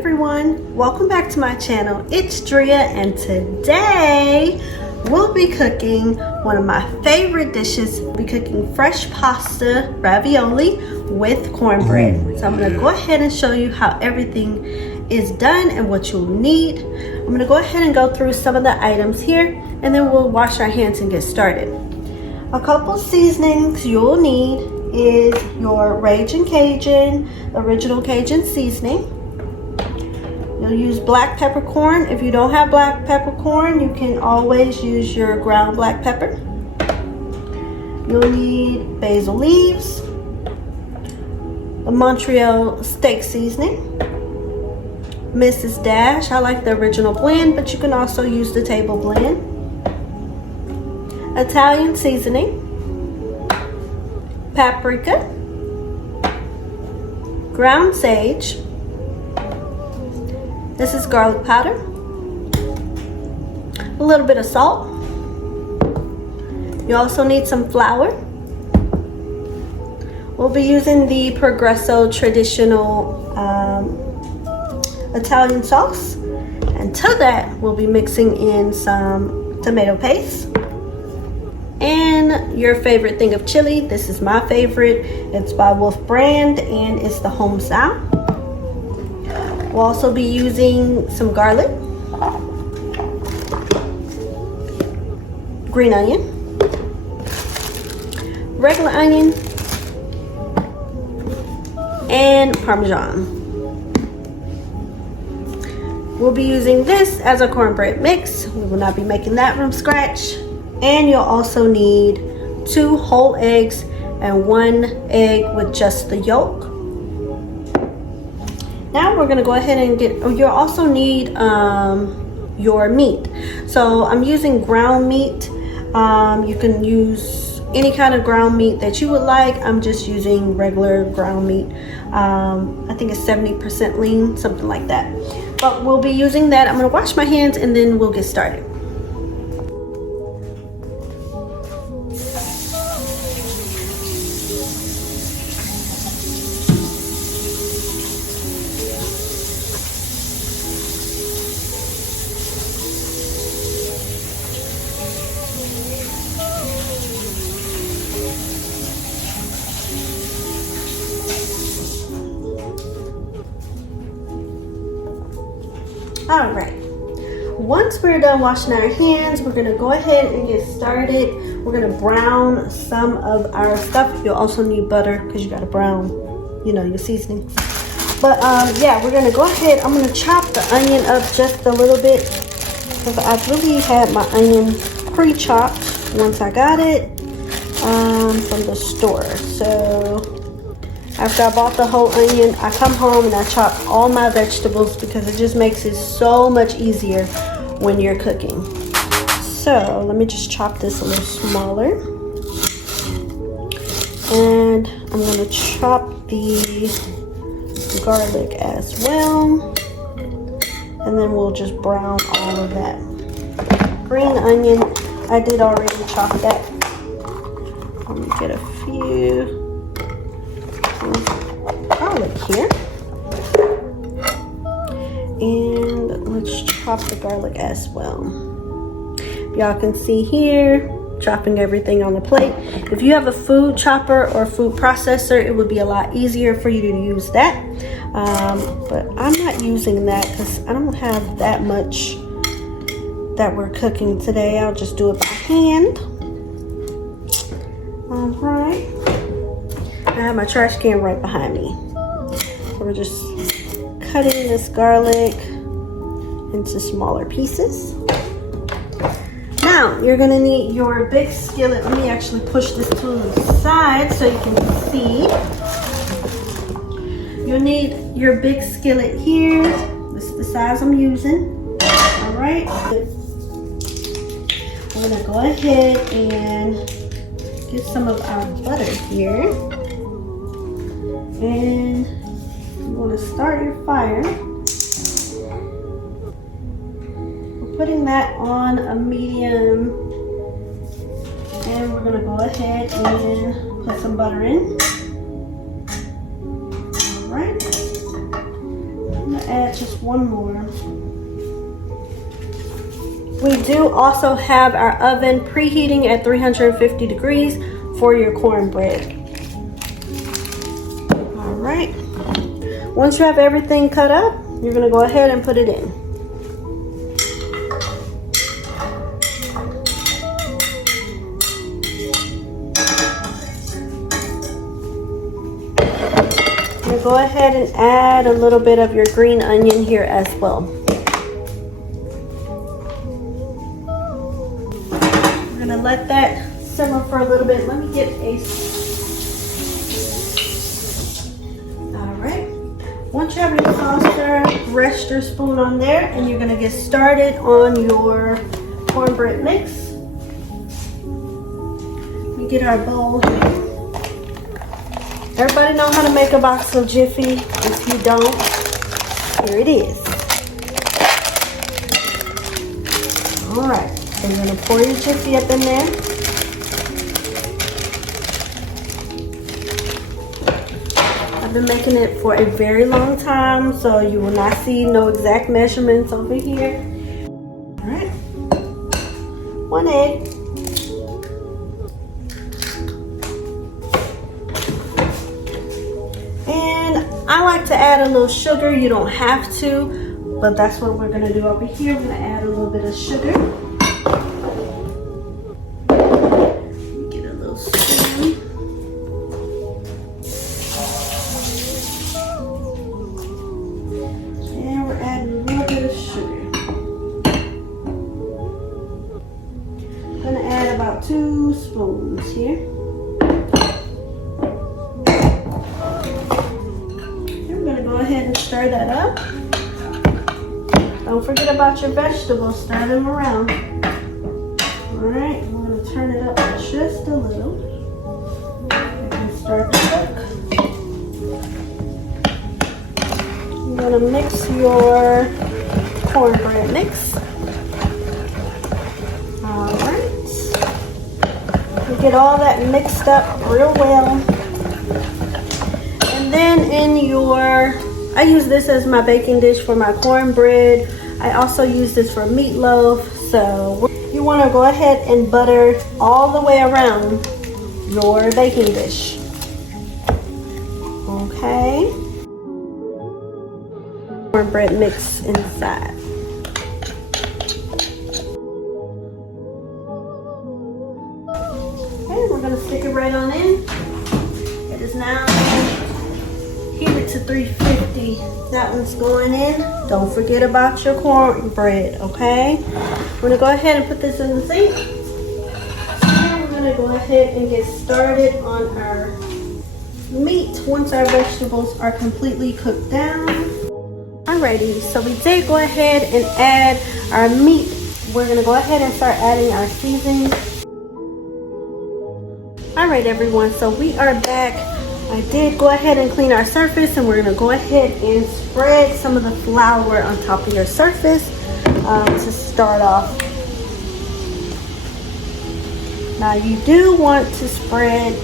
everyone, welcome back to my channel. It's Drea, and today we'll be cooking one of my favorite dishes. We'll be cooking fresh pasta ravioli with cornbread. So I'm going to go ahead and show you how everything is done and what you'll need. I'm going to go ahead and go through some of the items here, and then we'll wash our hands and get started. A couple seasonings you'll need is your Ragin' Cajun, original Cajun seasoning. You'll use black peppercorn. If you don't have black peppercorn, you can always use your ground black pepper. You'll need basil leaves, a Montreal steak seasoning, Mrs. Dash. I like the original blend, but you can also use the table blend. Italian seasoning, paprika, ground sage. This is garlic powder, a little bit of salt. You also need some flour. We'll be using the Progresso traditional Italian sauce, and to that we'll be mixing in some tomato paste and your favorite thing of chili. This is my favorite. It's by Wolf Brand and it's the home style. We'll also be using some garlic, green onion, regular onion, and Parmesan. We'll be using this as a cornbread mix. We will not be making that from scratch. And you'll also need 2 whole eggs and 1 egg with just the yolk. Now we're gonna go ahead and you'll also need your meat. So I'm using ground meat. You can use any kind of ground meat that you would like. I'm just using regular ground meat. I think it's 70% lean, something like that. But we'll be using that. I'm gonna wash my hands and then we'll get started. All right, once we're done washing our hands, we're gonna go ahead and get started. We're gonna brown some of our stuff. You'll also need butter because you gotta brown, your seasoning. But yeah, we're gonna go ahead. I'm gonna chop the onion up just a little bit because I really had my onion pre-chopped once I got it from the store. So after I bought the whole onion, I come home and I chop all my vegetables because it just makes it so much easier when you're cooking. So let me just chop this a little smaller. And I'm gonna chop the garlic as well. And then we'll just brown all of that. Green onion, I did already chop that. Let me get a few garlic here, and let's chop the garlic as well. Y'all can see here, chopping everything on the plate. If you have a food chopper or food processor, it would be a lot easier for you to use that, but I'm not using that because I don't have that much that we're cooking today. I'll just do it by hand. All right, I have my trash can right behind me. So we're just cutting this garlic into smaller pieces. Now, you're gonna need your big skillet. Let me actually push this to the side so you can see. You'll need your big skillet here. This is the size I'm using. All right. We're gonna go ahead and get some of our butter here. And you want to start your fire. We're putting that on a medium, and we're going to go ahead and put some butter in. All right. I'm going to add just just one more. We do also have our oven preheating at 350 degrees for your cornbread. All right. Once you have everything cut up, you're gonna go ahead and put it in. Go ahead and add a little bit of your green onion here as well. We're gonna let that simmer for a little bit. Let me get a... All right. Once you have your saucer, rest your spoon on there, and you're gonna get started on your cornbread mix. We get our bowl here. Everybody know how to make a box of Jiffy? If you don't, here it is. All right, so you're gonna pour your Jiffy up in there. I've been making it for a very long time, so you will not see no exact measurements over here. All right, 1 egg. I like to add a little sugar. You don't have to, but that's what we're gonna do over here. We're gonna add a little bit of sugar. Get a little spoon. And we're adding a little bit of sugar. I'm gonna add about 2 spoons here. Go ahead and stir that up. Don't forget about your vegetables. Stir them around. Alright, I'm going to turn it up just a little. You can start to cook. You're going to mix your cornbread mix. Alright. You get all that mixed up real well. Then in your, I use this as my baking dish for my cornbread. I also use this for meatloaf. So you want to go ahead and butter all the way around your baking dish. Okay. Cornbread mix inside. Okay, we're going to stick it right on in. It is now heated to 350. That one's going in. Don't forget about your cornbread, okay? We're gonna go ahead and put this in the sink. And we're gonna go ahead and get started on our meat once our vegetables are completely cooked down. Alrighty, so we did go ahead and add our meat. We're gonna go ahead and start adding our seasoning. Alright everyone, so we are back. I did go ahead and clean our surface, and we're gonna go ahead and spread some of the flour on top of your surface to start off. Now you do want to spread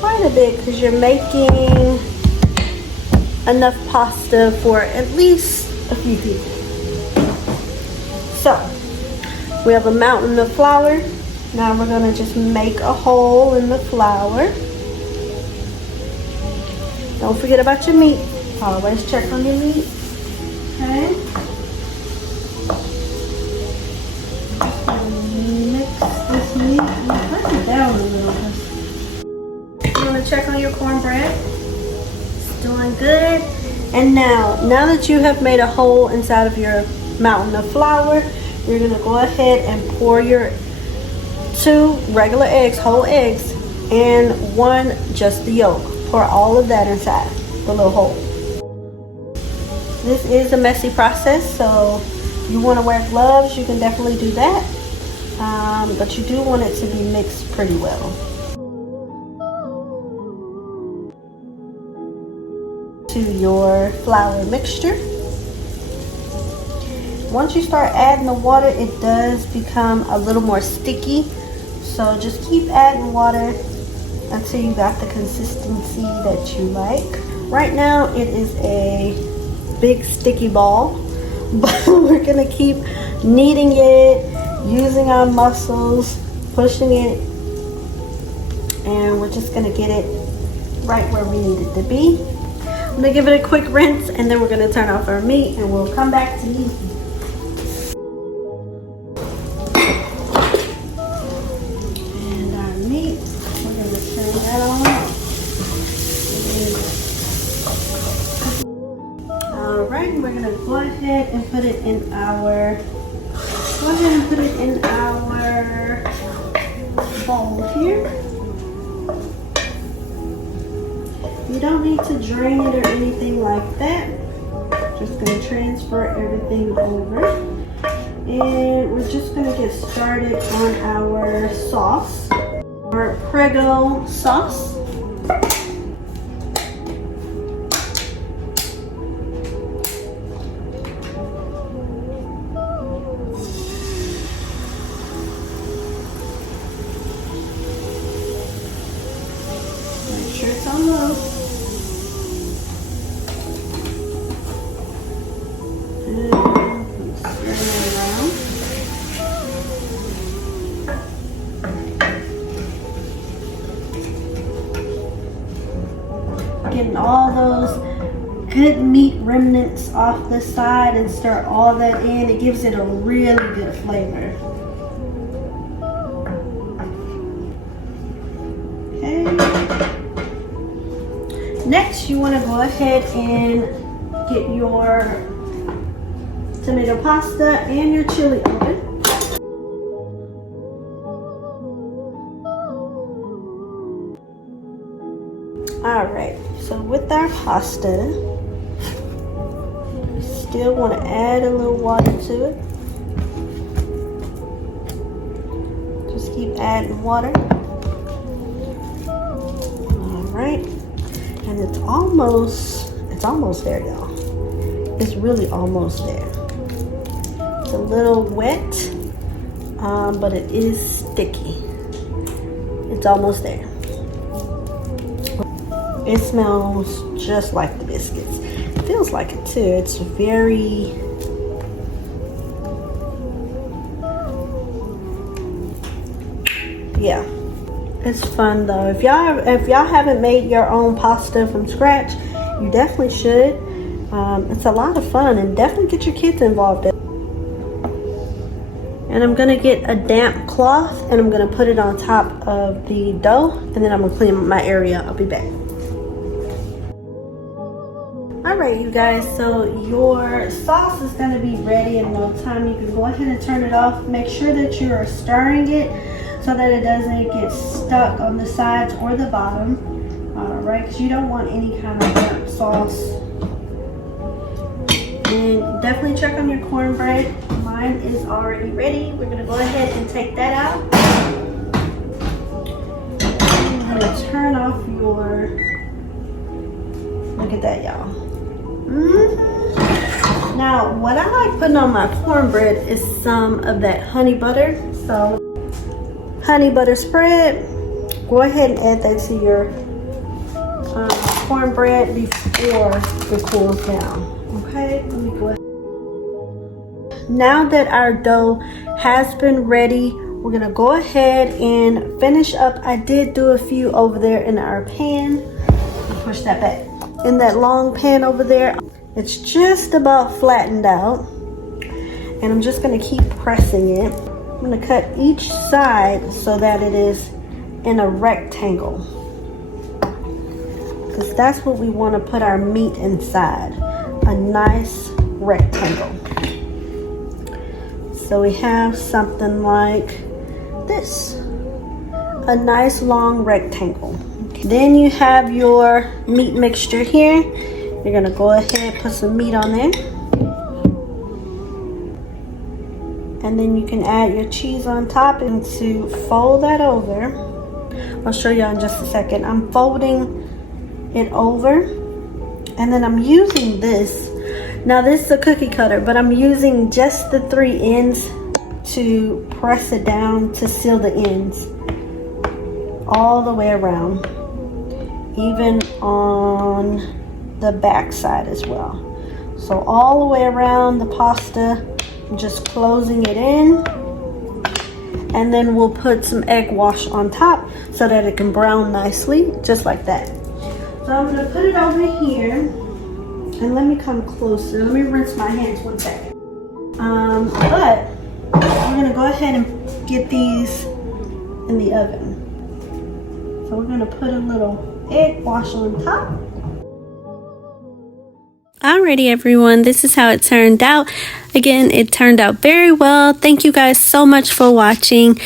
quite a bit because you're making enough pasta for at least a few people. So we have a mountain of flour. Now we're gonna just make a hole in the flour. Don't forget about your meat. Always check on your meat. Okay. Mix this meat. Put it down a little bit. You want to check on your cornbread. It's doing good. And now that you have made a hole inside of your mountain of flour, you're gonna go ahead and pour your 2 regular eggs, whole eggs, and 1 just the yolk. Pour all of that inside the little hole. This is a messy process, so you want to wear gloves, you can definitely do that. But you do want it to be mixed pretty well. To your flour mixture. Once you start adding the water, it does become a little more sticky. So just keep adding water until you got the consistency that you like. Right now it is a big sticky ball. But we're gonna keep kneading it, using our muscles, pushing it, and we're just gonna get it right where we need it to be. I'm gonna give it a quick rinse, and then we're gonna turn off our meat, and we'll come back to you. And our meat, we're gonna turn that on. All right, we're gonna go ahead and put it in our bowl here. You don't need to drain it or anything like that. Just gonna transfer everything over. And we're just gonna get started on our sauce, our Prego sauce. Make sure it's on low. Getting all those good meat remnants off the side and stir all that in. It gives it a really good flavor. Okay. Next, you want to go ahead and get your tomato pasta and your chili oven. Alright, so with our pasta, we still want to add a little water to it. Just keep adding water. Alright, and it's almost there, y'all. It's really almost there. It's a little wet, but it is sticky. It's almost there. It smells just like the biscuits. It feels like it too. It's very, yeah. It's fun though. If y'all haven't made your own pasta from scratch, you definitely should. It's a lot of fun, and definitely get your kids involved in it. And I'm gonna get a damp cloth and I'm gonna put it on top of the dough, and then I'm gonna clean my area. I'll be back. Alright, you guys, so your sauce is going to be ready in no time. You can go ahead and turn it off. Make sure that you are stirring it so that it doesn't get stuck on the sides or the bottom. Alright, because you don't want any kind of damp sauce. And definitely check on your cornbread. Mine is already ready. We're going to go ahead and take that out. I'm going to turn off your... Look at that, y'all. Now, what I like putting on my cornbread is some of that honey butter. So, honey butter spread. Go ahead and add that to your cornbread before it cools down. Okay, let me go ahead. Now that our dough has been ready, we're gonna go ahead and finish up. I did do a few over there in our pan. Push that back. In that long pan over there, it's just about flattened out, and I'm just going to keep pressing it. I'm going to cut each side so that it is in a rectangle, because that's what we want to put our meat inside, a nice rectangle. So we have something like this, a nice long rectangle. Then you have your meat mixture here. You're gonna go ahead and put some meat on there. And then you can add your cheese on top, and to fold that over, I'll show you in just a second. I'm folding it over, and then I'm using this. Now this is a cookie cutter, but I'm using just the 3 ends to press it down to seal the ends all the way around. Even on the back side as well. So all the way around the pasta, just closing it in. And then we'll put some egg wash on top so that it can brown nicely, just like that. So I'm gonna put it over here, and let me come closer. Let me rinse my hands 1 second. But we're gonna go ahead and get these in the oven. So we're gonna put a little egg wash on top. Alrighty everyone, this is how it turned out. Again, it turned out very well. Thank you guys so much for watching.